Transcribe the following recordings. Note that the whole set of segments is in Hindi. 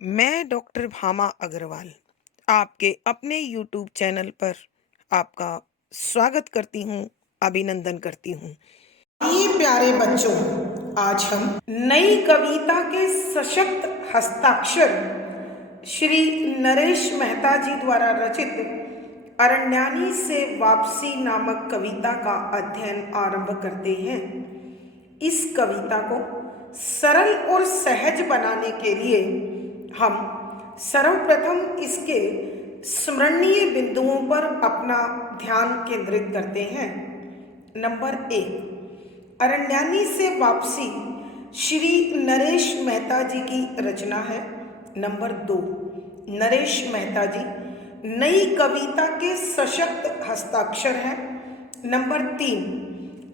मैं डॉक्टर भामा अग्रवाल आपके अपने यूट्यूब चैनल पर आपका स्वागत करती हूँ, अभिनंदन करती हूँ। ये प्यारे बच्चों, आज हम नई कविता के सशक्त हस्ताक्षर श्री नरेश मेहता जी द्वारा रचित अरण्यानी से वापसी नामक कविता का अध्ययन आरंभ करते हैं। इस कविता को सरल और सहज बनाने के लिए हम सर्वप्रथम इसके स्मरणीय बिंदुओं पर अपना ध्यान केंद्रित करते हैं। नंबर 1, अरण्यानी से वापसी श्री नरेश मेहता जी की रचना है। नंबर 2, नरेश मेहता जी नई कविता के सशक्त हस्ताक्षर हैं। नंबर 3,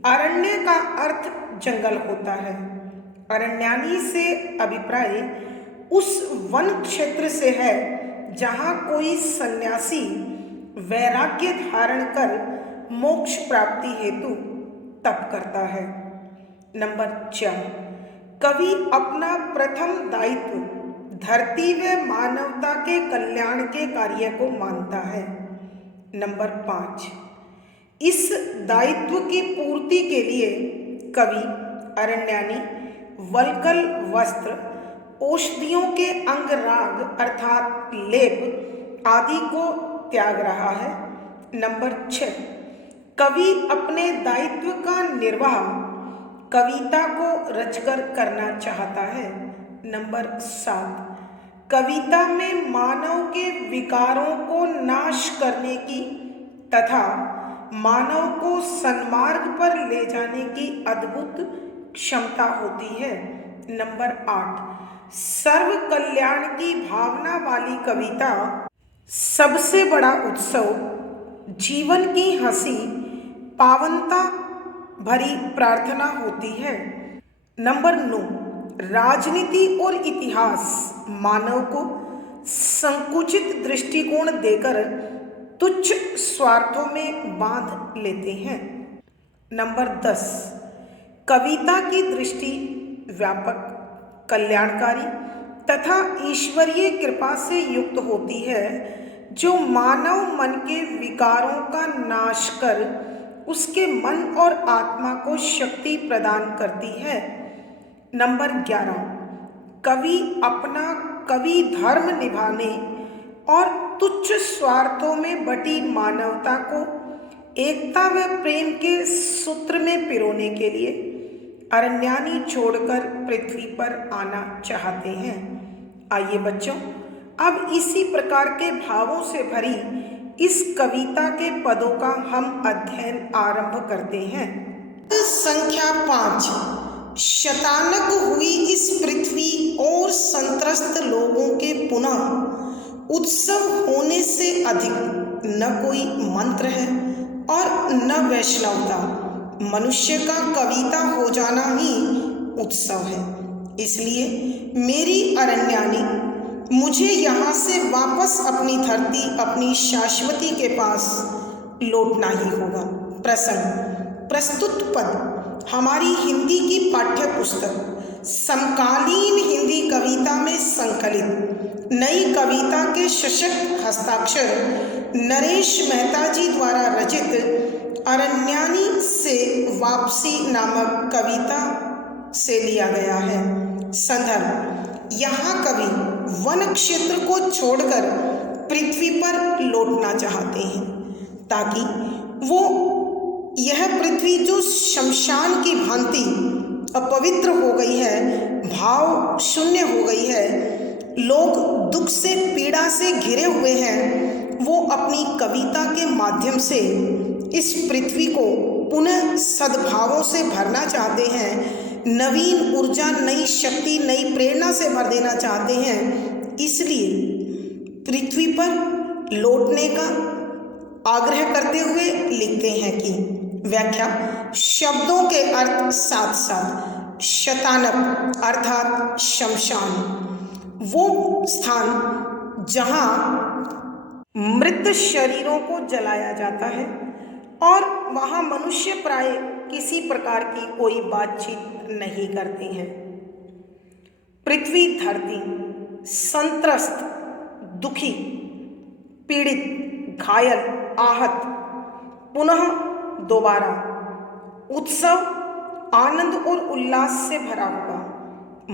अरण्य का अर्थ जंगल होता है। अरण्यानी से अभिप्राय उस वन क्षेत्र से है जहाँ कोई सन्यासी वैराग्य धारण कर मोक्ष प्राप्ति हेतु तप करता है। नंबर 4, कवि अपना प्रथम दायित्व धरती व मानवता के कल्याण के कार्य को मानता है। नंबर 5, इस दायित्व की पूर्ति के लिए कवि अरण्यानी वल्कल वस्त्र, औषधियों के अंगराग अर्थात लेप आदि को त्याग रहा है। नंबर 6, कवि अपने दायित्व का निर्वाह कविता को रचकर करना चाहता है। नंबर 7, कविता में मानव के विकारों को नाश करने की तथा मानव को सन्मार्ग पर ले जाने की अद्भुत क्षमता होती है। नंबर 8, सर्व कल्याण की भावना वाली कविता सबसे बड़ा उत्सव, जीवन की हंसी, पावनता भरी प्रार्थना होती है। नंबर 9, राजनीति और इतिहास मानव को संकुचित दृष्टिकोण देकर तुच्छ स्वार्थों में बांध लेते हैं। नंबर 10, कविता की दृष्टि व्यापक, कल्याणकारी तथा ईश्वरीय कृपा से युक्त होती है, जो मानव मन के विकारों का नाश कर उसके मन और आत्मा को शक्ति प्रदान करती है। नंबर 11, कवि अपना कवि धर्म निभाने और तुच्छ स्वार्थों में बटी मानवता को एकता व प्रेम के सूत्र में पिरोने के लिए अरण्यानी छोड़कर पृथ्वी पर आना चाहते हैं। आइए बच्चों, अब इसी प्रकार के भावों से भरी इस कविता के पदों का हम अध्ययन आरंभ करते हैं। संख्या 5, शतानक हुई इस पृथ्वी और संत्रस्त लोगों के पुनः उत्सव होने से अधिक न कोई मंत्र है और न वैष्णवता। मनुष्य का कविता हो जाना ही उत्सव है। इसलिए मेरी अरण्यानी, मुझे यहाँ से वापस अपनी धरती, अपनी शाश्वती के पास लौटना ही होगा। प्रसंग, प्रस्तुत पद हमारी हिंदी की पाठ्य पुस्तक समकालीन हिंदी कविता में संकलित नई कविता के सशक्त हस्ताक्षर नरेश मेहता जी द्वारा रचित अरण्यानी से वापसी नामक कविता से लिया गया है। संदर्भ, यहाँ कवि वन क्षेत्र को छोड़कर पृथ्वी पर लौटना चाहते हैं ताकि वो यह पृथ्वी जो शमशान की भांति अपवित्र हो गई है, भाव शून्य हो गई है, लोग दुख से पीड़ा से घिरे हुए हैं, वो अपनी कविता के माध्यम से इस पृथ्वी को पुनः सद्भावों से भरना चाहते हैं, नवीन ऊर्जा, नई शक्ति, नई प्रेरणा से भर देना चाहते हैं। इसलिए पृथ्वी पर लौटने का आग्रह करते हुए लिखते हैं कि व्याख्या, शब्दों के अर्थ साथ साथ शतानक अर्थात शमशान, वो स्थान जहाँ मृत शरीरों को जलाया जाता है और वहाँ मनुष्य प्राय किसी प्रकार की कोई बातचीत नहीं करते हैं। पृथ्वी, धरती संत्रस्त, दुखी, पीड़ित, घायल, आहत, पुनः दोबारा। उत्सव आनंद और उल्लास से भरा होगा।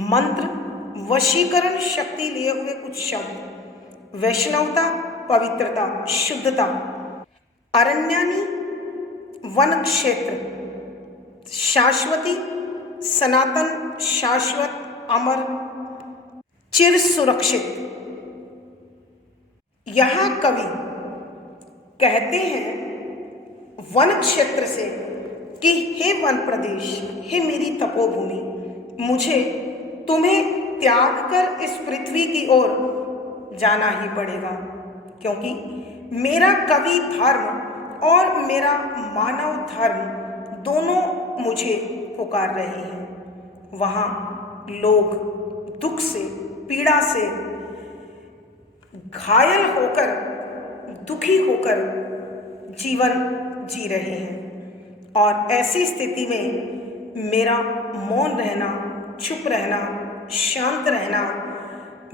मंत्र वशीकरण शक्ति लिए हुए कुछ शब्द। वैष्णवता, पवित्रता, शुद्धता। अरण्यानी, वन क्षेत्र। शाश्वती, सनातन, शाश्वत, अमर, चिर सुरक्षित। यहाँ कवि कहते हैं वन क्षेत्र से कि हे वन प्रदेश, हे मेरी तपोभूमि, मुझे तुम्हें त्याग कर इस पृथ्वी की ओर जाना ही पड़ेगा, क्योंकि मेरा कवि धर्म और मेरा मानव धर्म दोनों मुझे पुकार रहे हैं। वहाँ लोग दुख से, पीड़ा से, घायल होकर, दुखी होकर जीवन जी रहे हैं। और ऐसी स्थिति में मेरा मौन रहना, चुप रहना, शांत रहना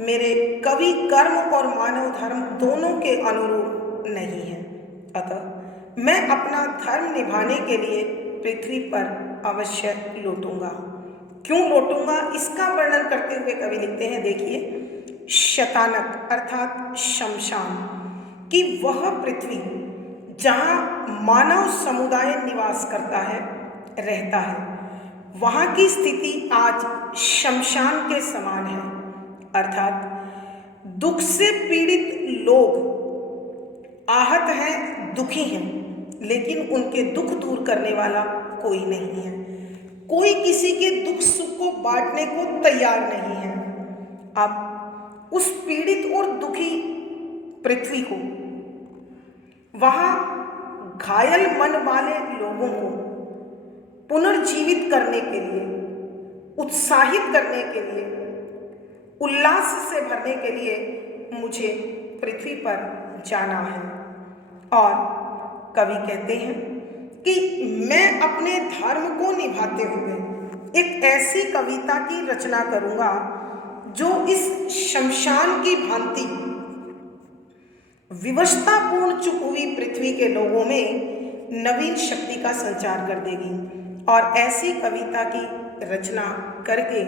मेरे कवि कर्म और मानव धर्म दोनों के अनुरूप नहीं है। अतः मैं अपना धर्म निभाने के लिए पृथ्वी पर अवश्य लौटूंगा। क्यों लौटूंगा, इसका वर्णन करते हुए कवि लिखते हैं, देखिए, शतानक अर्थात शमशान कि वह पृथ्वी जहाँ मानव समुदाय निवास करता है, रहता है, वहाँ की स्थिति आज शमशान के समान है। अर्थात दुख से पीड़ित लोग आहत हैं, दुखी हैं, लेकिन उनके दुख दूर करने वाला कोई नहीं है। कोई किसी के दुख सुख को बांटने को तैयार नहीं है। अब उस पीड़ित और दुखी पृथ्वी को, वहाँ घायल मन वाले लोगों को पुनर्जीवित करने के लिए, उत्साहित करने के लिए, उल्लास से भरने के लिए मुझे पृथ्वी पर जाना है। और कवि कहते हैं कि मैं अपने धर्म को निभाते हुए एक ऐसी कविता की रचना करूंगा जो इस शमशान की भांति विवशतापूर्ण चुप हुई पृथ्वी के लोगों में नवीन शक्ति का संचार कर देगी। और ऐसी कविता की रचना करके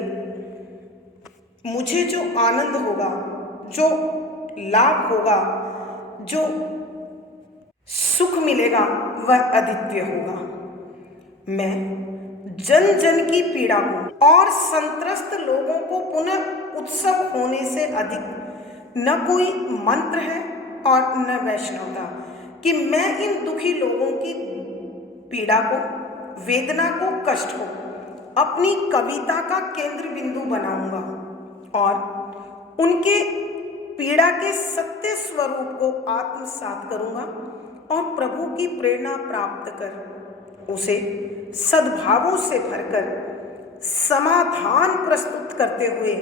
मुझे जो आनंद होगा, जो लाभ होगा, जो सुख मिलेगा, वह अद्वितीय होगा। मैं जन जन की पीड़ा को और संत्रस्त लोगों को पुनः उत्सव होने से अधिक न कोई मंत्र है और न वैष्णवता कि मैं इन दुखी लोगों की पीड़ा को, वेदना को, कष्ट को अपनी कविता का केंद्र बिंदु बनाऊंगा और उनके पीड़ा के सत्य स्वरूप को आत्मसात करूंगा और प्रभु की प्रेरणा प्राप्त कर उसे सद्भावों से भरकर समाधान प्रस्तुत करते हुए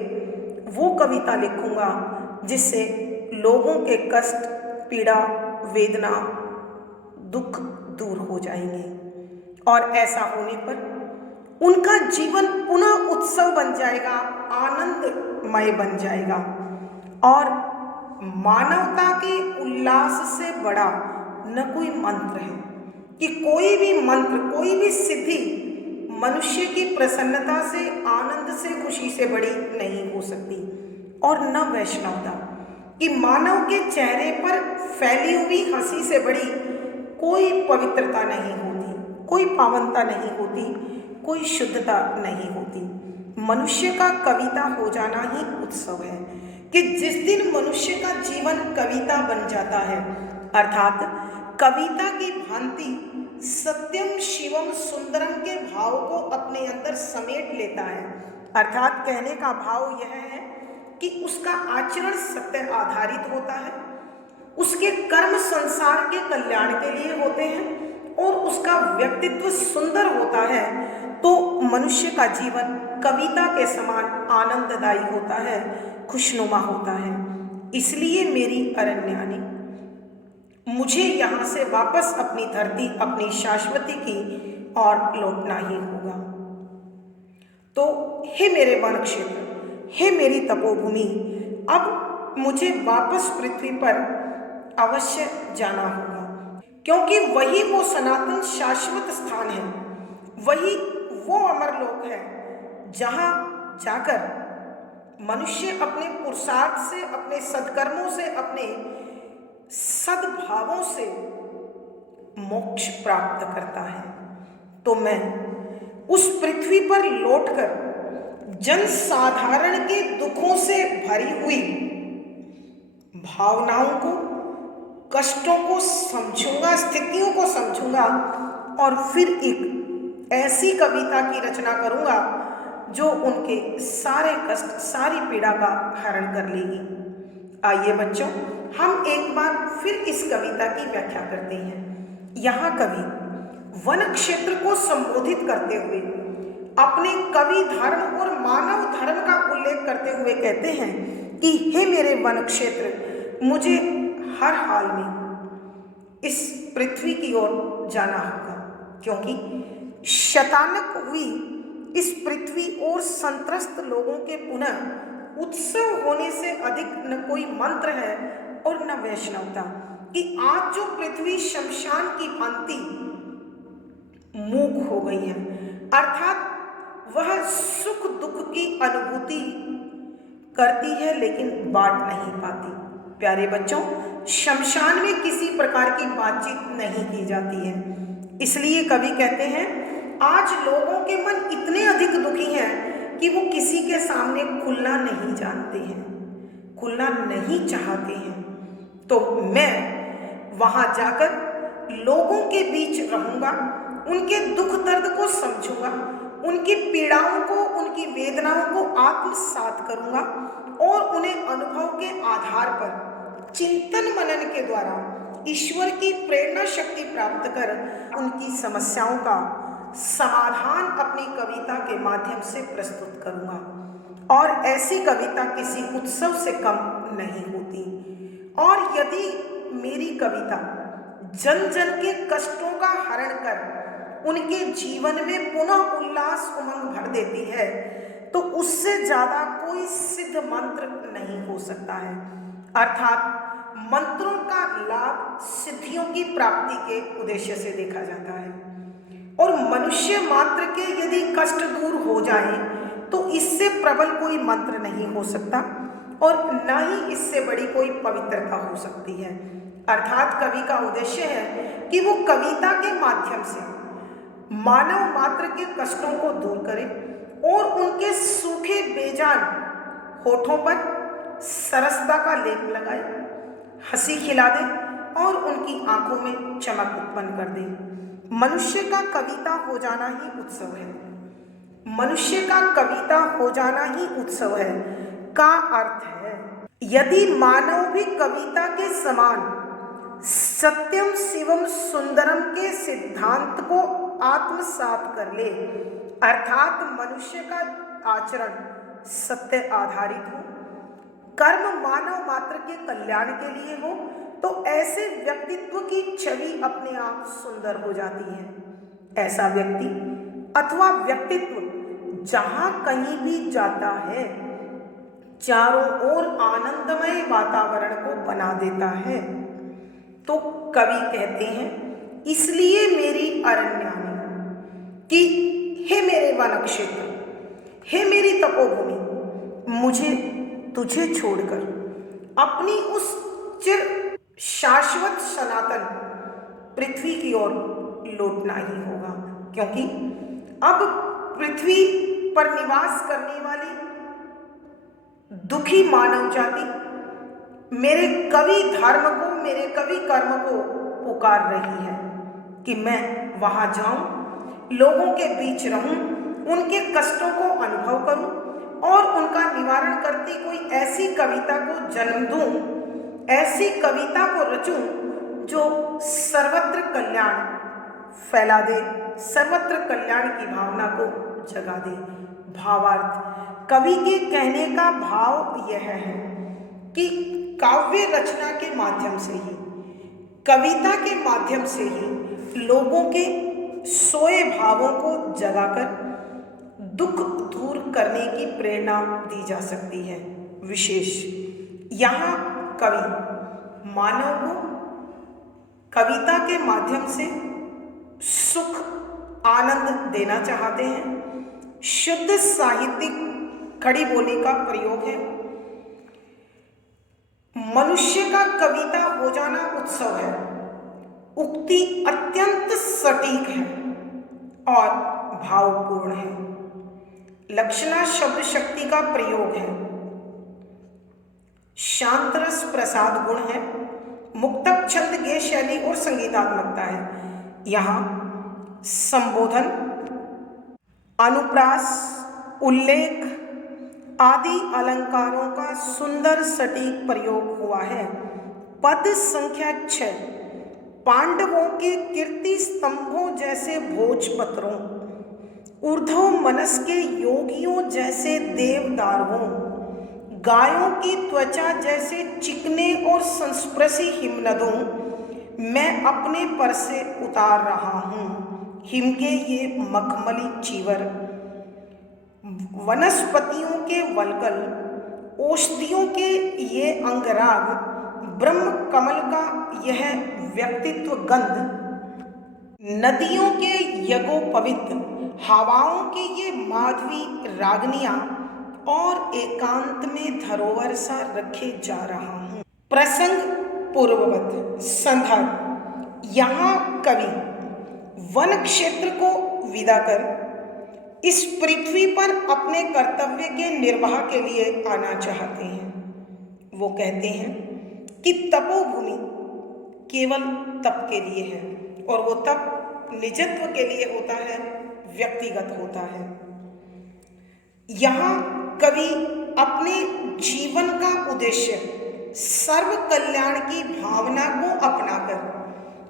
वो कविता लिखूंगा जिससे लोगों के कष्ट, पीड़ा, वेदना, दुख दूर हो जाएंगे। और ऐसा होने पर उनका जीवन पुनः उत्सव बन जाएगा, आनंदमय बन जाएगा। और मानवता के उल्लास से बड़ा न कोई मंत्र है कि कोई भी मंत्र, कोई भी सिद्धि मनुष्य की प्रसन्नता से, आनंद से, खुशी से बड़ी नहीं हो सकती। और न वैष्णवता कि मानव के चेहरे पर फैली हुई हंसी से बड़ी कोई पवित्रता नहीं होती, कोई पावनता नहीं होती, कोई शुद्धता नहीं होती। मनुष्य का कविता हो जाना ही उत्सव है कि जिस दिन मनुष्य का जीवन कविता बन जाता है, अर्थात कविता की भांति सत्यम शिवम सुंदरम के भाव को अपने अंदर समेट लेता है। अर्थात कहने का भाव यह है कि उसका आचरण सत्य आधारित होता है, उसके कर्म संसार के कल्याण के लिए होते हैं और उसका व्यक्तित्व सुंदर होता है, तो मनुष्य का जीवन कविता के समान आनंददायी होता है, खुशनुमा होता है। इसलिए मेरी अरण्यानी, मुझे यहाँ से वापस अपनी धरती, अपनी शाश्वती की ओर लौटना ही होगा। तो हे मेरे वन क्षेत्र, हे मेरी तपोभूमि, अब मुझे वापस पृथ्वी पर अवश्य जाना होगा, क्योंकि वही वो सनातन शाश्वत स्थान है, वही वो अमरलोक है जहाँ जाकर मनुष्य अपने पुरुषार्थ से, अपने सत्कर्मों से, अपने सद्भावों से मोक्ष प्राप्त करता है। तो मैं उस पृथ्वी पर लौटकर जनसाधारण के दुखों से भरी हुई भावनाओं को, कष्टों को समझूंगा, स्थितियों को समझूंगा और फिर एक ऐसी कविता की रचना करूंगा जो उनके सारे कष्ट, सारी पीड़ा का हरण कर लेगी। आइए बच्चों, हम एक बार फिर इस कविता की व्याख्या करते हैं। यहाँ कवि वन क्षेत्र को संबोधित करते हुए अपने कवि धर्म और मानव धर्म का उल्लेख करते हुए कहते हैं कि हे मेरे वन क्षेत्र, मुझे हर हाल में इस पृथ्वी की ओर जाना होगा, क्योंकि शतानक हुई इस पृथ्वी और संत्रस्त लोगों के पुनः उत्सव होने से अधिक न कोई मंत्र है और न वैष्णवता, कि आज जो पृथ्वी शमशान की भांति मूक हो गई है, अर्थात वह सुख दुख की अनुभूति करती है लेकिन बांट नहीं पाती। प्यारे बच्चों, शमशान में किसी प्रकार की बातचीत नहीं की जाती है, इसलिए कवि कहते हैं आज लोगों के मन इतने अधिक दुखी हैं कि वो किसी के सामने खुलना नहीं जानते हैं, खुलना नहीं चाहते हैं। तो मैं वहां जाकर लोगों के बीच रहूंगा, उनके दुख दर्द को समझूंगा, उनकी पीड़ाओं को, उनकी वेदनाओं को आत्मसात करूंगा और उन्हें अनुभव के आधार पर चिंतन मनन के द्वारा ईश्वर की प्रेरणा शक्ति प्राप्त कर उनकी समस्याओं का समाधान अपनी कविता के माध्यम से प्रस्तुत करूंगा। और ऐसी कविता किसी उत्सव से कम नहीं होती। और यदि मेरी कविता जन जन के कष्टों का हरण कर उनके जीवन में पुनः उल्लास उमंग भर देती है, तो उससे ज्यादा कोई सिद्ध मंत्र नहीं हो सकता है। अर्थात मंत्रों का लाभ सिद्धियों की प्राप्ति के उद्देश्य से देखा जाता है, और मनुष्य मात्र के यदि कष्ट दूर हो जाए तो इससे प्रबल कोई मंत्र नहीं हो सकता और न ही इससे बड़ी कोई पवित्रता हो सकती है। अर्थात कवि का उद्देश्य है कि वो कविता के माध्यम से मानव मात्र के कष्टों को दूर करे और उनके सूखे बेजान होठों पर सरसता का लेप लगाए, हंसी खिला दे और उनकी आंखों में चमक उत्पन्न कर दे। मनुष्य का कविता हो जाना ही उत्सव है, मनुष्य का कविता हो जाना ही उत्सव है का अर्थ है यदि मानव भी कविता के समान सत्यम शिवम सुंदरम के सिद्धांत को आत्मसात कर ले, अर्थात मनुष्य का आचरण सत्य आधारित हो, कर्म मानव मात्र के कल्याण के लिए हो, तो ऐसे व्यक्तित्व की छवि अपने आप सुंदर हो जाती है। ऐसा व्यक्ति अथवा व्यक्तित्व जहां कहीं भी जाता है, चारों ओर आनंदमय वातावरण को बना देता है। तो कवि कहते हैं, इसलिए मेरी अरण्यानी कि हे मेरे वन क्षेत्र, हे मेरी तपोभूमि, मुझे तुझे छोड़कर अपनी उस चिर शाश्वत सनातन पृथ्वी की ओर लौटना ही होगा, क्योंकि अब पृथ्वी पर निवास करने वाली दुखी मानव जाति मेरे कवि धर्म को, मेरे कवि कर्म को पुकार रही है कि मैं वहां जाऊं, लोगों के बीच रहूं, उनके कष्टों को अनुभव करूं और उनका निवारण करती कोई ऐसी कविता को जन्म दूं, ऐसी कविता को रचूं जो सर्वत्र कल्याण फैला दे, सर्वत्र कल्याण की भावना को जगा दे। भावार्थ, कवि के कहने का भाव यह है कि काव्य रचना के माध्यम से ही, कविता के माध्यम से ही लोगों के सोए भावों को जगाकर दुख दूर करने की प्रेरणा दी जा सकती है। विशेष यहाँ कवि मानव को कविता के माध्यम से सुख आनंद देना चाहते हैं। शुद्ध साहित्यिक खड़ी बोली का प्रयोग है। मनुष्य का कविता हो जाना उत्सव है। उक्ति अत्यंत सटीक है और भावपूर्ण है। लक्षणा शब्द शक्ति का प्रयोग है। शांत रस प्रसाद गुण है। मुक्तक छंद गेय शैली और संगीतात्मकता है। यहाँ संबोधन, अनुप्रास, उल्लेख आदि अलंकारों का सुंदर सटीक प्रयोग हुआ है। पद संख्या 6 पांडवों के कीर्ति स्तंभों जैसे भोजपत्रों, ऊर्ध्व मनस के योगियों जैसे देवदारुओं, गायों की त्वचा जैसे चिकने और संस्पर्शी हिमनदों मैं अपने पर से उतार रहा हूँ। हिम के ये मखमली चीवर, वनस्पतियों के वल्कल, औषधियों के ये अंगराग, ब्रह्म कमल का यह व्यक्तित्व गंध, नदियों के यज्ञोपवीत, हवाओं की ये माधवी रागनियां और एकांत में धरोहर सा रखे जा रहा हूँ। प्रसंग पूर्ववत संदर्भ, यहाँ कवि वन क्षेत्र को विदा कर इस पृथ्वी पर अपने कर्तव्य के निर्वाह के लिए आना चाहते हैं। वो कहते हैं कि तपोभूमि केवल तप के लिए है और वो तप निजत्व के लिए होता है, व्यक्तिगत होता है। यहाँ कवि अपने जीवन का उद्देश्य सर्व कल्याण की भावना को अपनाकर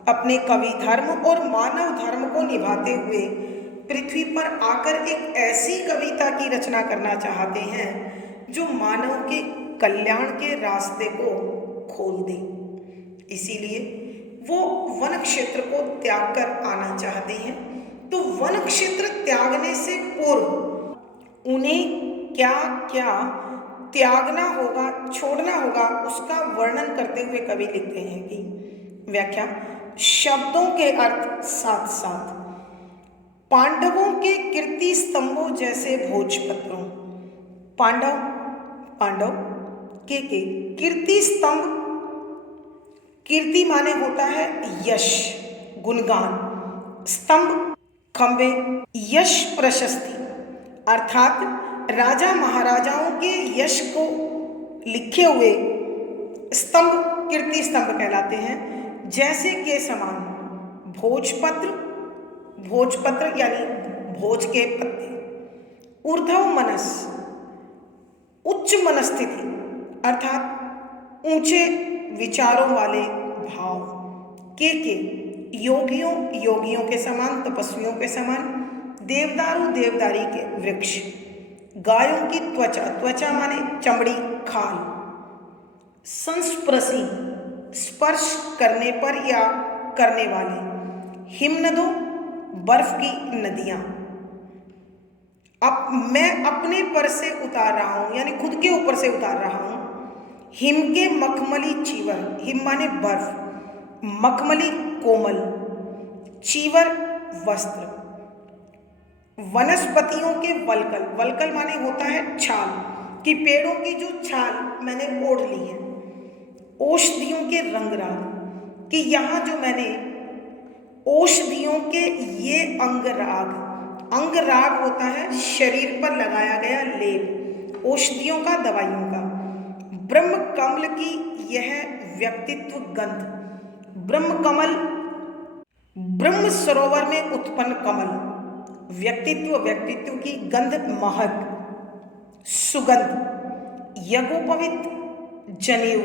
अपने कवि धर्म और मानव धर्म को निभाते हुए पृथ्वी पर आकर एक ऐसी कविता की रचना करना चाहते हैं जो मानव के कल्याण के रास्ते को खोल दे। इसीलिए वो वन क्षेत्र को त्याग कर आना चाहते हैं। तो वन क्षेत्र त्यागने से पूर्व उन्हें क्या क्या त्यागना होगा, छोड़ना होगा, उसका वर्णन करते हुए कवि लिखते हैं कि व्याख्या, शब्दों के अर्थ साथ साथ पांडवों के कीर्ति स्तंभों जैसे भोजपत्रों, पांडव के कीर्ति स्तंभ, कीर्ति माने होता है यश, गुणगान, स्तंभ खंबे, यश प्रशस्ति, अर्थात राजा महाराजाओं के यश को लिखे हुए स्तंभ कीर्ति स्तंभ कहलाते हैं। जैसे के समान भोजपत्र, भोजपत्र यानी भोज के पत्ते, ऊर्ध्व मनस, उच्च मनस्थिति अर्थात ऊंचे विचारों वाले भाव, के योगियों के समान, तपस्वियों के समान, देवदारू देवदारी के वृक्ष, गायों की त्वचा माने चमड़ी, खाल, संस्पर्शी स्पर्श करने पर या करने वाले, हिमनदों बर्फ की नदियां। अब मैं अपने पर से उतार रहा हूं यानी खुद के ऊपर से उतार रहा हूं। हिम के मखमली चीवर, हिम माने बर्फ, मखमली कोमल, चीवर वस्त्र, वनस्पतियों के वल्कल, वल्कल माने होता है छाल, कि पेड़ों की जो छाल मैंने ओढ़ ली है, औषधियों के रंगराग, कि यहाँ जो मैंने औषधियों के ये अंगराग होता है शरीर पर लगाया गया लेप, औषधियों का, दवाइयों का, ब्रह्म कमल की यह व्यक्तित्व गंध, ब्रह्म कमल, ब्रह्म सरोवर में उत्पन्न कमल, व्यक्तित्व की गंध, महक, सुगंध, यज्ञोपवीत जनेऊ,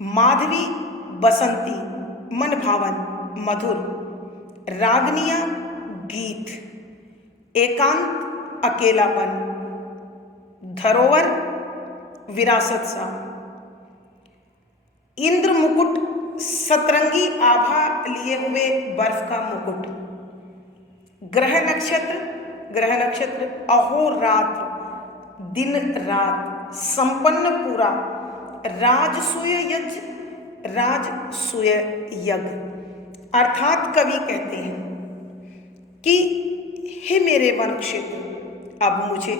माधवी बसंती, मन भावन मधुर, रागनिया गीत, एकांत अकेलापन, धरोहर विरासत सा, इंद्र मुकुट सतरंगी आभा लिए हुए बर्फ का मुकुट, ग्रह नक्षत्र अहोरात्र दिन रात संपन्न पूरा राजसूय यज्ञ, राजसूय यज्ञ। अर्थात कवि कहते हैं कि हे मेरे वन क्षेत्र, अब मुझे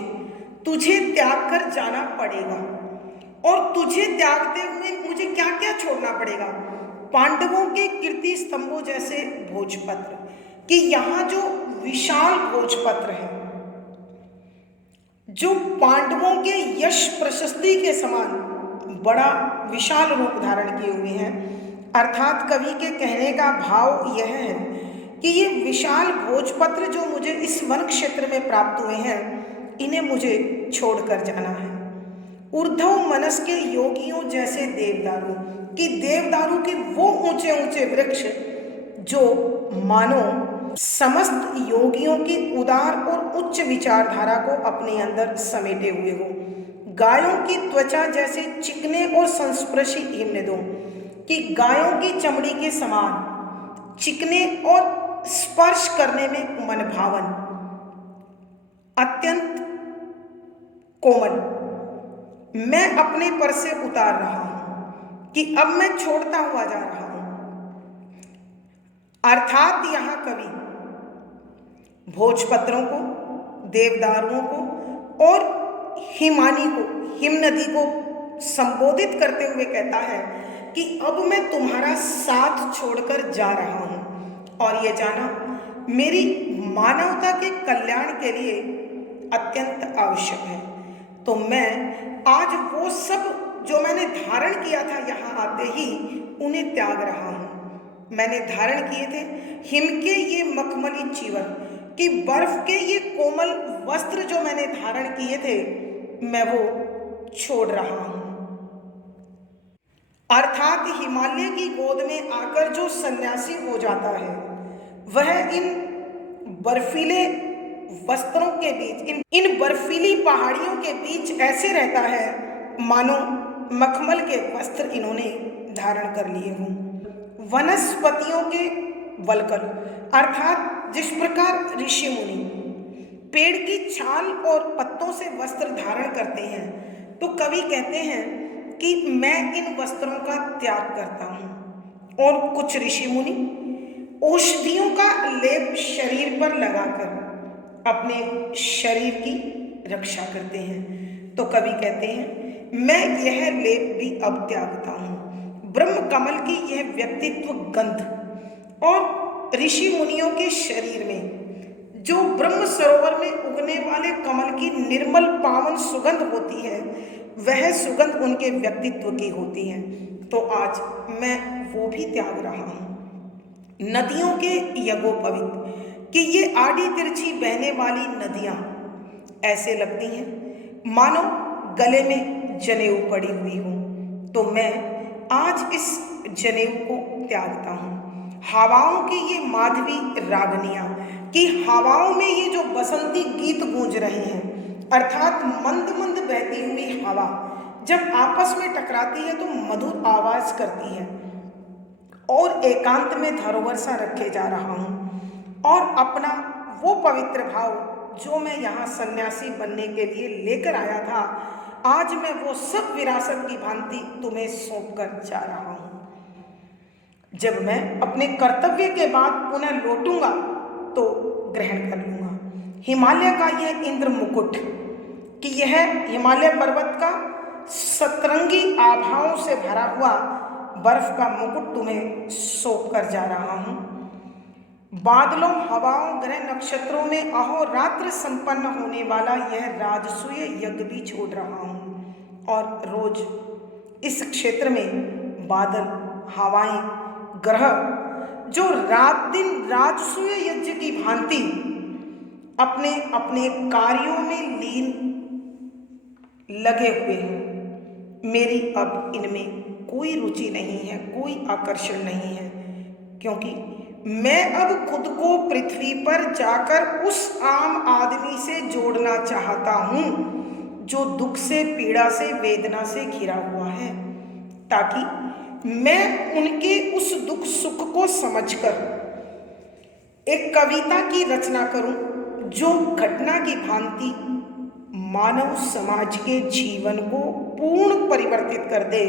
तुझे त्याग कर जाना पड़ेगा। और तुझे त्यागते हुए मुझे क्या क्या छोड़ना पड़ेगा? पांडवों के कीर्ति स्तंभों जैसे भोजपत्र, कि यहाँ जो विशाल भोजपत्र है, जो पांडवों के यश प्रशस्ति के समान बड़ा विशाल रूप धारण किए हुए हैं। अर्थात कवि के कहने का भाव यह है कि ये विशाल भोजपत्र जो मुझे इस वन क्षेत्र में प्राप्त हुए हैं, इन्हें मुझे छोड़कर जाना है। ऊर्ध्व मनस के योगियों जैसे देवदारू, कि देवदारू के वो ऊंचे ऊंचे वृक्ष जो मानो समस्त योगियों की उदार और उच्च विचारधारा को अपने अंदर समेटे हुए हो। गायों की त्वचा जैसे चिकने और संस्पर्शी हिमनदों, कि गायों की चमड़ी के समान चिकने और स्पर्श करने में मनभावन, अत्यंत कोमल, मैं अपने पर से उतार रहा हूं कि अब मैं छोड़ता हुआ जा रहा हूं। अर्थात यहां कवि भोजपत्रों को, देवदारुओं को और हिमानी को, हिमनदी को संबोधित करते हुए कहता है कि अब मैं तुम्हारा साथ छोड़कर जा रहा हूं और ये जाना मेरी मानवता के कल्याण के लिए अत्यंत आवश्यक है। तो मैं आज वो सब जो मैंने धारण किया था यहाँ आते ही, उन्हें त्याग रहा हूँ। मैंने धारण किए थे हिम के ये मखमली चीवर, कि बर्फ के ये कोमल वस्त्र जो मैंने धारण किए थे, मैं वो छोड़ रहा हूँ। अर्थात हिमालय की गोद में आकर जो सन्यासी हो जाता है, वह इन बर्फीले वस्त्रों के बीच, इन बर्फीली पहाड़ियों के बीच ऐसे रहता है मानो मखमल के वस्त्र इन्होंने धारण कर लिए हों। वनस्पतियों के वल्कल, अर्थात जिस प्रकार ऋषि मुनि पेड़ की छाल और पत्तों से वस्त्र धारण करते हैं, तो कवि कहते हैं कि मैं इन वस्त्रों का त्याग करता हूँ। और कुछ ऋषि मुनि औषधियों का लेप शरीर पर लगाकर अपने शरीर की रक्षा करते हैं। तो कवि कहते हैं मैं यह लेप भी अब त्यागता हूँ। ब्रह्म कमल की यह व्यक्तित्व गंध और ऋषि मुनियों के शरीर में जो ब्रह्म सरोवर में उगने वाले कमल की निर्मल पावन सुगंध होती है, वह सुगंध उनके व्यक्तित्व की होती है। तो आज मैं वो भी त्याग रहा हूँ। नदियों के यज्ञोपवीत, कि ये आड़ी तिरछी बहने वाली नदियाँ ऐसे लगती हैं मानो गले में जनेऊ पड़ी हुई हो, तो मैं आज इस जनेऊ को त्यागता हूँ। हवाओं की ये माधवी रागनियाँ, कि हवाओं में ये जो बसंती गीत गूंज रहे हैं, अर्थात मंद मंद बहती हुई हवा जब आपस में टकराती है तो मधुर आवाज करती है। और एकांत में धरोहर सा रखे जा रहा हूँ और अपना वो पवित्र भाव जो मैं यहाँ सन्यासी बनने के लिए लेकर आया था, आज मैं वो सब विरासत की भांति तुम्हें सौंप कर जा रहा हूँ। जब मैं अपने कर्तव्य के बाद पुनः लौटूंगा तो ग्रहण कर लूंगा हिमालय का यह इंद्र मुकुट, कि यह हिमालय पर्वत का सतरंगी आभाओं से भरा हुआ बर्फ का मुकुट तुम्हें सौंप कर जा रहा हूँ। बादलों, हवाओं, ग्रह नक्षत्रों में अहोरात्र संपन्न होने वाला यह राजसूय यज्ञ भी छोड़ रहा हूँ। और रोज इस क्षेत्र में बादल, हवाएं, ग्रह जो रात दिन राजसूय यज्ञ की भांति अपने अपने कार्यों में लीन लगे हुए हैं, मेरी अब इनमें कोई रुचि नहीं है, कोई आकर्षण नहीं है, क्योंकि मैं अब खुद को पृथ्वी पर जाकर उस आम आदमी से जोड़ना चाहता हूँ जो दुख से, पीड़ा से, वेदना से घिरा हुआ है, ताकि मैं उनके उस दुख सुख को समझकर एक कविता की रचना करूं जो घटना की भांति मानव समाज के जीवन को पूर्ण परिवर्तित कर दे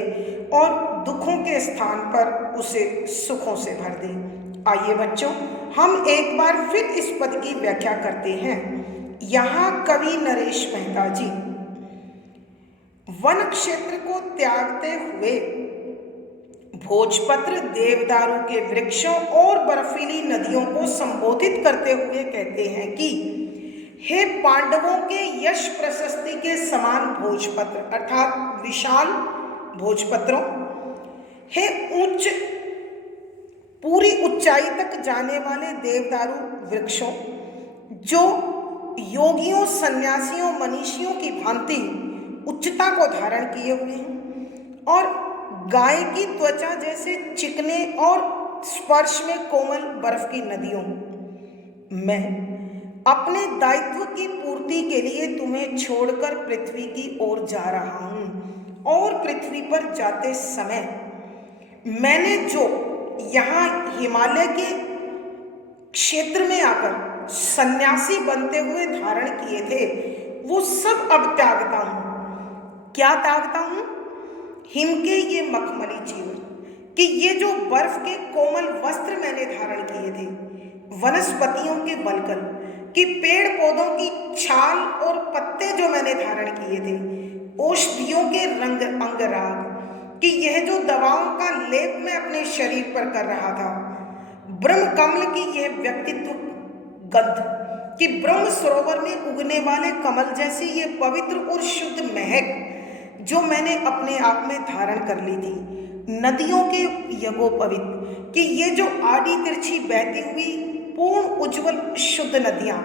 और दुखों के स्थान पर उसे सुखों से भर दे। आइए बच्चों, हम एक बार फिर इस पद की व्याख्या करते हैं। यहाँ कवि नरेश मेहता जी वन क्षेत्र को त्यागते हुए भोजपत्र, देवदारू के वृक्षों और बर्फीली नदियों को संबोधित करते हुए कहते हैं कि हे पांडवों के यश प्रशस्ति के समान भोजपत्र, अर्थात विशाल भोजपत्रों, हे उच्च पूरी ऊंचाई तक जाने वाले देवदारू वृक्षों, जो योगियों, सन्यासियों, मनीषियों की भांति उच्चता को धारण किए हुए हैं, और गाय की त्वचा जैसे चिकने और स्पर्श में कोमल बर्फ की नदियों, मैं अपने दायित्व की पूर्ति के लिए तुम्हें छोड़कर पृथ्वी की ओर जा रहा हूं, और पृथ्वी पर जाते समय मैंने जो यहाँ हिमालय के क्षेत्र में आकर सन्यासी बनते हुए धारण किए थे, वो सब अब त्यागता हूं। क्या त्यागता हूं? हिम के ये मखमली चीवर, कि ये जो बर्फ के कोमल वस्त्र मैंने धारण किए थे, वनस्पतियों के वल्कल, कि पेड़ पौधों की छाल और पत्ते जो मैंने धारण किए थे, औषधियों के रंग अंगराग, कि यह जो दवाओं का लेप मैं अपने शरीर पर कर रहा था, ब्रह्म कमल की यह व्यक्तित्व गंध, कि ब्रह्म सरोवर में उगने वाले कमल जैसी ये पवित्र और शुद्ध महक जो मैंने अपने आप में धारण कर ली थी, नदियों के यज्ञोपवीत, कि ये जो आड़ी तिरछी बहती हुई पूर्ण उज्जवल शुद्ध नदियाँ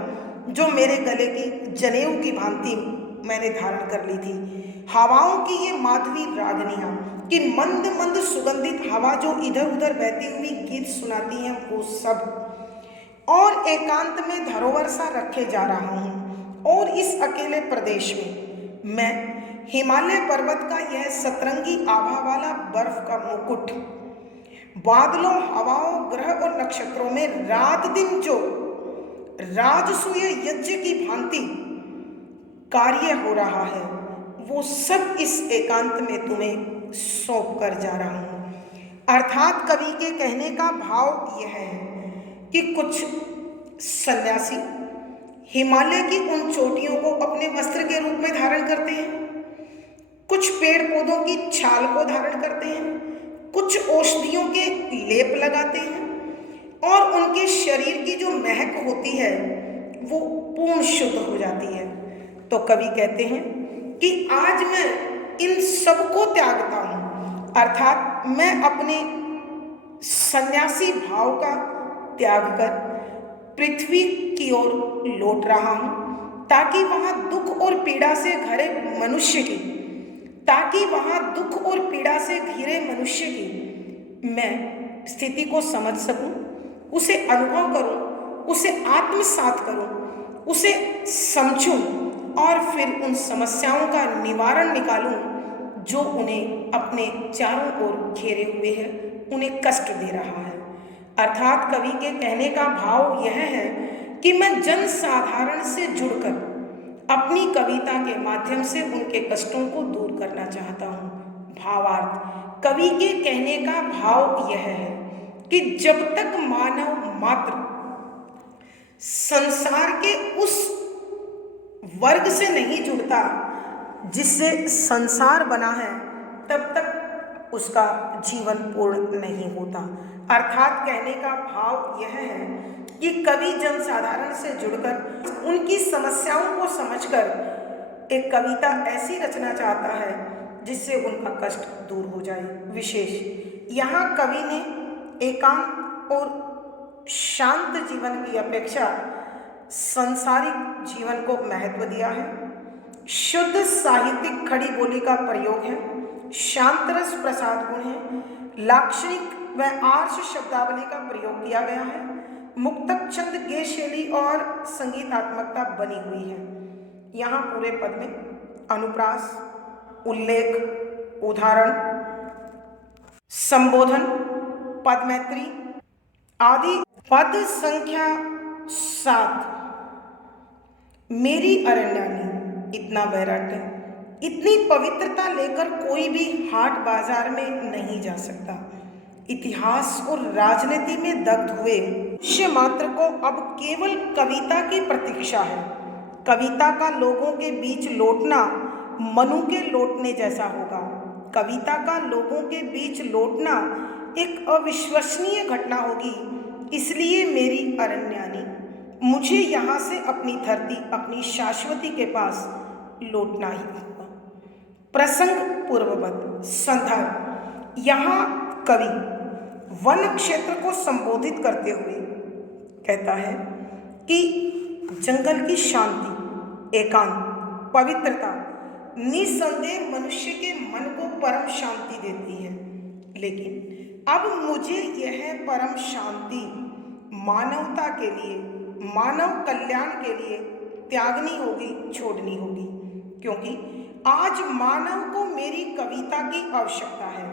जो मेरे गले की जनेऊ की भांति मैंने धारण कर ली थी, हवाओं की ये माधवी रागनियाँ, कि मंद मंद सुगंधित हवा जो इधर उधर बहती हुई गीत सुनाती हैं, वो सब, और एकांत में धरोहर सा रखे जा रहा हूँ। और इस अकेले प्रदेश में मैं हिमालय पर्वत का यह सतरंगी आभा वाला बर्फ का मुकुट, बादलों, हवाओं, ग्रह और नक्षत्रों में रात दिन जो राजसूय यज्ञ की भांति कार्य हो रहा है, वो सब इस एकांत में तुम्हें सौंप कर जा रहा हूं। अर्थात कवि के कहने का भाव यह है कि कुछ सन्यासी हिमालय की उन चोटियों को अपने वस्त्र के रूप में धारण करते हैं, कुछ पेड़ पौधों की छाल को धारण करते हैं, कुछ औषधियों के लेप लगाते हैं, और उनके शरीर की जो महक होती है वो पूर्ण शुद्ध हो जाती है। तो कवि कहते हैं कि आज मैं इन सबको त्यागता हूँ, अर्थात मैं अपने सन्यासी भाव का त्याग कर पृथ्वी की ओर लौट रहा हूँ, ताकि वहाँ दुख और पीड़ा से घिरे मनुष्य की, ताकि वहाँ दुख और पीड़ा से घिरे मनुष्य की मैं स्थिति को समझ सकूं, उसे अनुभव करूं, उसे आत्मसात करूं, उसे समझूं, और फिर उन समस्याओं का निवारण निकालूं जो उन्हें अपने चारों ओर घेरे हुए है, उन्हें कष्ट दे रहा है। अर्थात कवि के कहने का भाव यह है कि मैं जन साधारण से जुड़कर अपनी कविता के माध्यम से उनके कष्टों को दूर करना चाहता हूँ। भावार्थ, कवि के कहने का भाव यह है कि जब तक मानव मात्र संसार के उस वर्ग से नहीं जुड़ता जिससे संसार बना है, तब तक उसका जीवन पूर्ण नहीं होता। अर्थात कहने का भाव यह है कि कवि जनसाधारण से जुड़कर उनकी समस्याओं को समझकर एक कविता ऐसी रचना चाहता है जिससे उनका कष्ट दूर हो जाए। विशेष यहाँ कवि ने एकांत और शांत जीवन की अपेक्षा सांसारिक जीवन को महत्व दिया है। शुद्ध साहित्यिक खड़ी बोली का प्रयोग है, शांत रस प्रसाद गुण है, लाक्षणिक व आर्ष शब्दावली का प्रयोग किया गया है, मुक्तक छंद, गेय शैली और संगीतात्मकता बनी हुई है। यहाँ पूरे पद में अनुप्रास, उल्लेख, उदाहरण, संबोधन, पदमैत्री आदि। पद संख्या 7 मेरी अरण्यानी, इतना वैराग्य, इतनी पवित्रता लेकर कोई भी हाट बाजार में नहीं जा सकता। इतिहास और राजनीति में दग्ध हुए मनुष्य मात्र को अब केवल कविता की प्रतीक्षा है। कविता का लोगों के बीच लौटना मनु के लौटने जैसा होगा। कविता का लोगों के बीच लौटना एक अविश्वसनीय घटना होगी। इसलिए मेरी अरण्यानी, मुझे यहाँ से अपनी धरती, अपनी शाश्वती के पास लौटना ही होगा। प्रसंग पूर्ववत संदर्भ, यहाँ कवि वन क्षेत्र को संबोधित करते हुए कहता है कि जंगल की शांति, एकांत, पवित्रता निसंदेह मनुष्य के मन को परम शांति देती है। लेकिन अब मुझे यह परम शांति मानवता के लिए, मानव कल्याण के लिए त्यागनी होगी, छोड़नी होगी, क्योंकि आज मानव को मेरी कविता की आवश्यकता है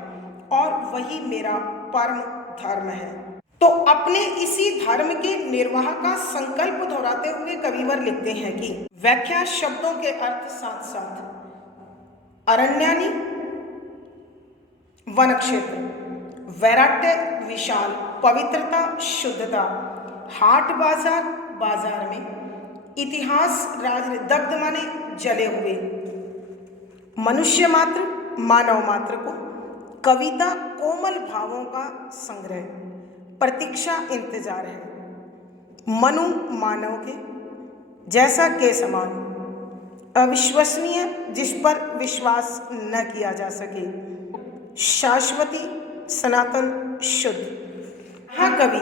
और वही मेरा परम धर्म है। तो अपने इसी धर्म के निर्वाह का संकल्प दोहराते हुए कविवर लिखते हैं कि व्याख्या शब्दों के अर्थ साथ साथ अरण्यानी वन क्षेत्र, वैराग्य विशाल, पवित्रता शुद्धता, हाट बाजार, बाजार में इतिहास, राजनीति, दग्ध माने जले हुए, मनुष्य मात्र, मानव मात्र को कविता कोमल भावों का संग्रह, प्रतीक्षा, इंतजार है। मनु मानव के जैसा के समान, अविश्वसनीय, जिस पर विश्वास न किया जा सके, शाश्वती, सनातन, शुद्ध। हाँ, कवि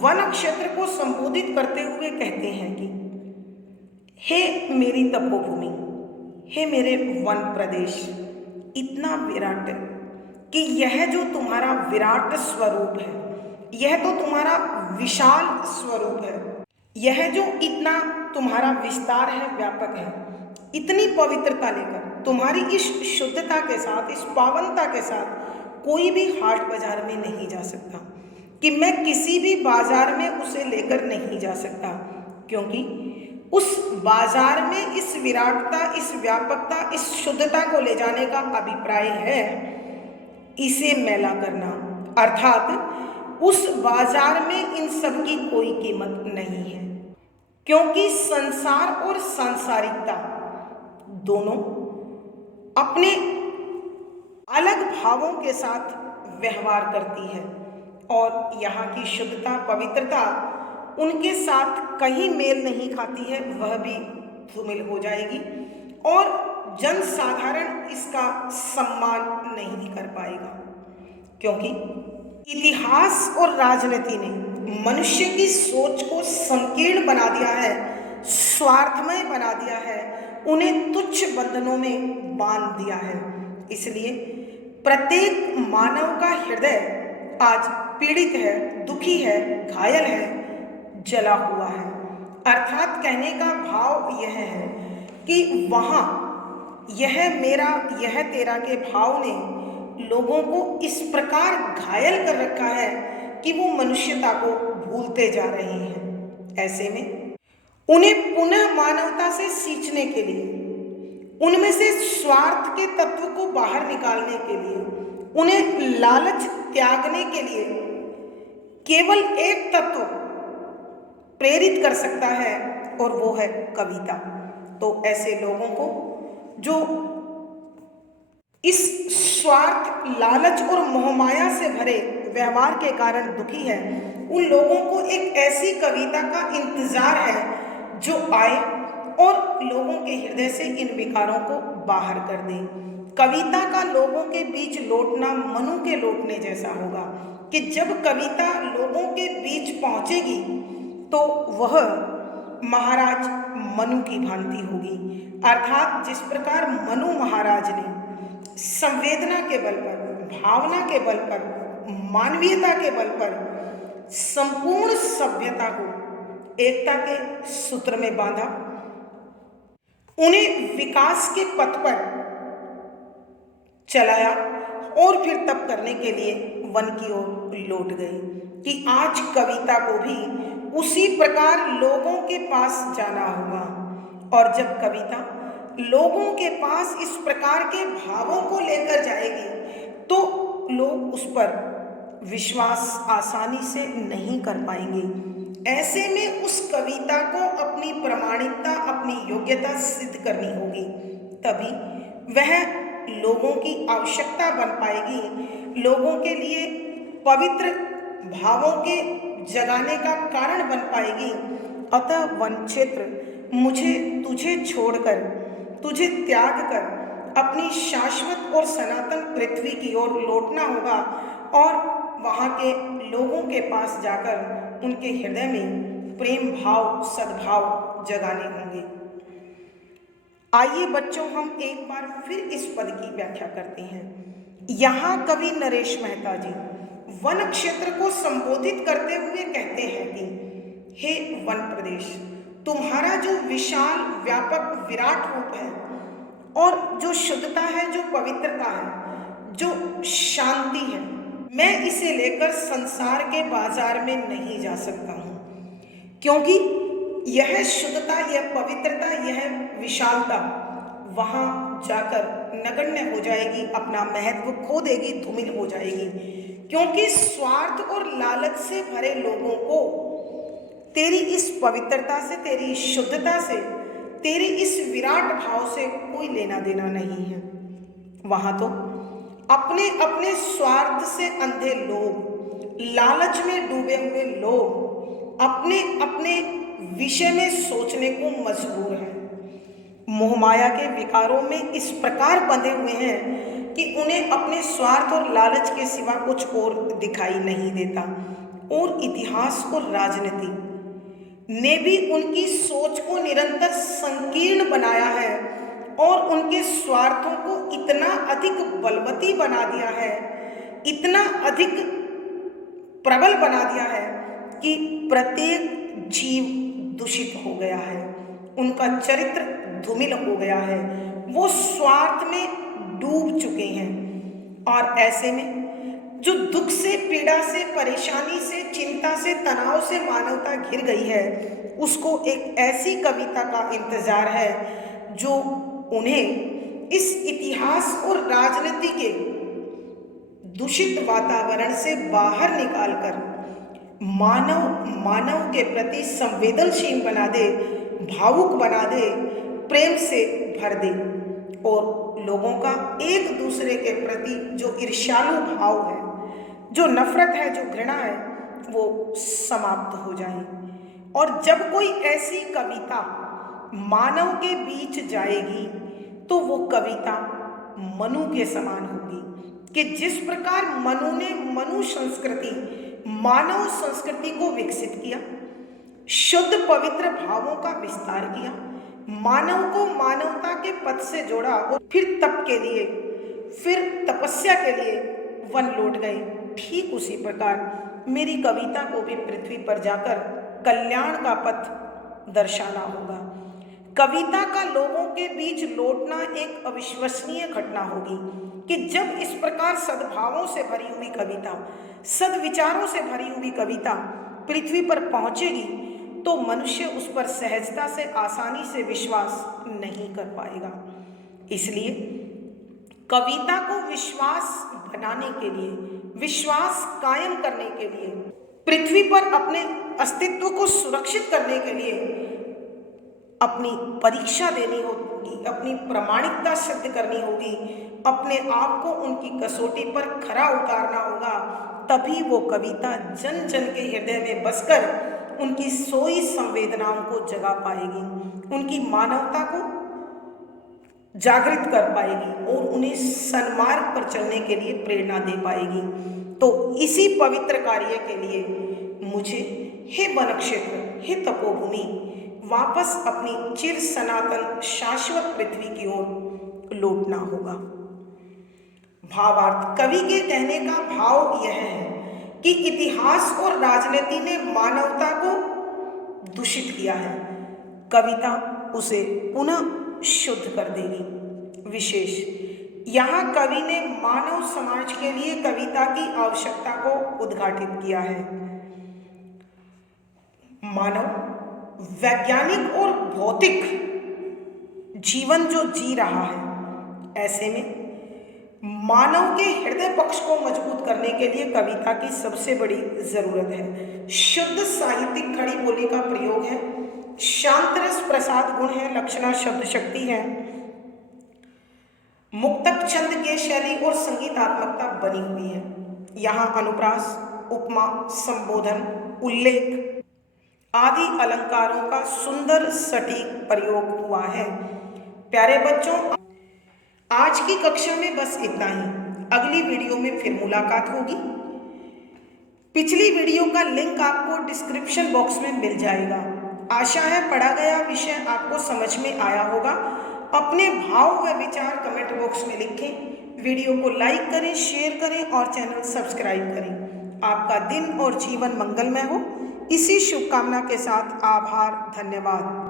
वन क्षेत्र को संबोधित करते हुए कहते हैं कि हे मेरी तपोभूमि, हे मेरे वन प्रदेश, इतना विराट कि यह जो तुम्हारा विराट स्वरूप है, यह तो तुम्हारा विशाल स्वरूप है, यह जो इतना तुम्हारा विस्तार है, व्यापक है, इतनी पवित्रता लेकर तुम्हारी इस शुद्धता के साथ, इस पावनता के साथ कोई भी हाट बाजार में नहीं जा सकता, कि मैं किसी भी बाजार में उसे लेकर नहीं जा सकता, क्योंकि उस बाजार में इस विराटता, इस व्यापकता, इस शुद्धता को ले जाने का अभिप्राय है इसे मैला करना, अर्थात उस बाजार में इन सब की कोई कीमत नहीं है, क्योंकि संसार और सांसारिकता दोनों अपने अलग भावों के साथ व्यवहार करती है और यहाँ की शुद्धता, पवित्रता उनके साथ कहीं मेल नहीं खाती है, वह भी धूमिल हो जाएगी और जन साधारण इसका सम्मान नहीं कर पाएगा, क्योंकि इतिहास और राजनीति ने मनुष्य की सोच को संकीर्ण बना दिया है, स्वार्थमय बना दिया है, उन्हें तुच्छ बंधनों में बांध दिया है। इसलिए प्रत्येक मानव का हृदय आज पीड़ित है, दुखी है, घायल है, जला हुआ है। अर्थात कहने का भाव यह है कि वहाँ यह मेरा, यह तेरा के भाव ने लोगों को इस प्रकार घायल कर रखा है कि वो मनुष्यता को भूलते जा रहे हैं। ऐसे में उन्हें पुनः मानवता से सींचने के लिए, उनमें से स्वार्थ के तत्व को बाहर निकालने के लिए, उन्हें लालच त्यागने के लिए केवल एक तत्व प्रेरित कर सकता है और वो है कविता। तो ऐसे लोगों को जो इस स्वार्थ, लालच और मोहमाया से भरे व्यवहार के कारण दुखी है, उन लोगों को एक ऐसी कविता का इंतजार है जो आए और लोगों के हृदय से इन विकारों को बाहर कर दे। कविता का लोगों के बीच लौटना मनु के लौटने जैसा होगा कि जब कविता लोगों के बीच पहुंचेगी तो वह महाराज मनु की भांति होगी। अर्थात जिस प्रकार मनु महाराज ने संवेदना के बल पर, भावना के बल पर, मानवीयता के बल पर संपूर्ण सभ्यता को एकता के सूत्र में बांधा, उन्हें विकास के पथ पर चलाया और फिर तप करने के लिए वन की ओर लौट गए, कि आज कविता को भी उसी प्रकार लोगों के पास जाना होगा। और जब कविता लोगों के पास इस प्रकार के भावों को लेकर जाएगी तो लोग उस पर विश्वास आसानी से नहीं कर पाएंगे। ऐसे में उस कविता को अपनी प्रामाणिकता, अपनी योग्यता सिद्ध करनी होगी, तभी वह लोगों की आवश्यकता बन पाएगी, लोगों के लिए पवित्र भावों के जगाने का कारण बन पाएगी। अतः वन क्षेत्र मुझे तुझे छोड़कर, तुझे त्याग कर अपनी शाश्वत और सनातन पृथ्वी की ओर लौटना होगा और वहाँ के लोगों के पास जाकर उनके हृदय में प्रेम भाव, सद्भाव जगाने होंगे। आइए बच्चों, हम एक बार फिर इस पद की व्याख्या करते हैं। यहाँ कवि नरेश मेहता जी वन क्षेत्र को संबोधित करते हुए कहते हैं कि हे वन प्रदेश, तुम्हारा जो विशाल व्यापक विराट रूप है और जो शुद्धता है, जो पवित्रता है, जो शांति है, मैं इसे लेकर संसार के बाजार में नहीं जा सकता हूँ, क्योंकि यह शुद्धता, यह पवित्रता, यह विशालता वहाँ जाकर नगण्य हो जाएगी, अपना महत्व खो देगी, धूमिल हो जाएगी। क्योंकि स्वार्थ और लालच से भरे लोगों को तेरी इस पवित्रता से, तेरी शुद्धता से, तेरे इस विराट भाव से कोई लेना देना नहीं है। वहाँ तो अपने अपने स्वार्थ से अंधे लोग, लालच में डूबे हुए लोग अपने अपने विषय में सोचने को मजबूर हैं, मोहमाया के विकारों में इस प्रकार बंधे हुए हैं कि उन्हें अपने स्वार्थ और लालच के सिवा कुछ और दिखाई नहीं देता। और इतिहास और राजनीति ने भी उनकी सोच को निरंतर संकीर्ण बनाया है और उनके स्वार्थों को इतना अधिक बलवती बना दिया है, इतना अधिक प्रबल बना दिया है कि प्रत्येक जीव दूषित हो गया है, उनका चरित्र धूमिल हो गया है, वो स्वार्थ में डूब चुके हैं। और ऐसे में जो दुख से, पीड़ा से, परेशानी से, चिंता से, तनाव से मानवता घिर गई है, उसको एक ऐसी कविता का इंतजार है जो उन्हें इस इतिहास और राजनीति के दूषित वातावरण से बाहर निकालकर मानव के प्रति संवेदनशील बना दे, भावुक बना दे, प्रेम से भर दे और लोगों का एक दूसरे के प्रति जो ईर्ष्यालु भाव है, जो नफरत है, जो घृणा है, वो समाप्त हो जाए। और जब कोई ऐसी कविता मानव के बीच जाएगी तो वो कविता मनु के समान होगी कि जिस प्रकार मनु ने मनु संस्कृति, मानव संस्कृति को विकसित किया, शुद्ध पवित्र भावों का विस्तार किया, मानव को मानवता के पथ से जोड़ा और फिर तप के लिए, फिर तपस्या के लिए वन लौट गए, ठीक उसी प्रकार मेरी कविता को भी पृथ्वी पर जाकर कल्याण का पथ दर्शाना होगा। कविता का लोगों के बीच लौटना एक अविश्वसनीय घटना होगी कि जब इस प्रकार सद्भावों से भरी हुई कविता, सद्विचारों से भरी हुई कविता पृथ्वी पर पहुंचेगी तो मनुष्य उस पर सहजता से, आसानी से विश्वास नहीं कर पाएगा। इसलिए कविता को विश्वास बनाने के लिए, विश्वास कायम करने के लिए, पृथ्वी पर अपने अस्तित्व को सुरक्षित करने के लिए अपनी परीक्षा देनी होगी, अपनी प्रामाणिकता सिद्ध करनी होगी, अपने आप को उनकी कसौटी पर खरा उतारना होगा। तभी वो कविता जन जन के हृदय में बसकर उनकी सोई संवेदनाओं को जगा पाएगी, उनकी मानवता को जागृत कर पाएगी और उन्हें सन्मार्ग पर चलने के लिए प्रेरणा दे पाएगी। तो इसी पवित्र कार्य के लिए मुझे, हे वन क्षेत्र, हे तपोभूमि, वापस अपनी चिर सनातन शाश्वत पृथ्वी की ओर लौटना होगा। भावार्थ, कवि के कहने का भाव यह है कि इतिहास और राजनीति ने मानवता को दूषित किया है, कविता उसे पुनः शुद्ध कर देगी। विशेष यहाँ कवि ने मानव समाज के लिए कविता की आवश्यकता को उद्घाटित किया है। मानव वैज्ञानिक और भौतिक जीवन जो जी रहा है, ऐसे में मानव के हृदय पक्ष को मजबूत करने के लिए कविता की सबसे बड़ी जरूरत है। शुद्ध साहित्यिक खड़ी बोली का प्रयोग है, शांत रस प्रसाद गुण है, लक्षणा शब्द शक्ति है, मुक्तक छंद के शैली और संगीतात्मकता बनी हुई है। यहाँ अनुप्रास, उपमा, संबोधन, उल्लेख आदि अलंकारों का सुंदर सटीक प्रयोग हुआ है। प्यारे बच्चों, आज की कक्षा में बस इतना ही। अगली वीडियो में फिर मुलाकात होगी। पिछली वीडियो का लिंक आपको डिस्क्रिप्शन बॉक्स में मिल जाएगा। आशा है पढ़ा गया विषय आपको समझ में आया होगा। अपने भाव व विचार कमेंट बॉक्स में लिखें। वीडियो को लाइक करें, शेयर करें और चैनल सब्सक्राइब करें। आपका दिन और जीवन मंगलमय हो, इसी शुभकामना के साथ आभार, धन्यवाद।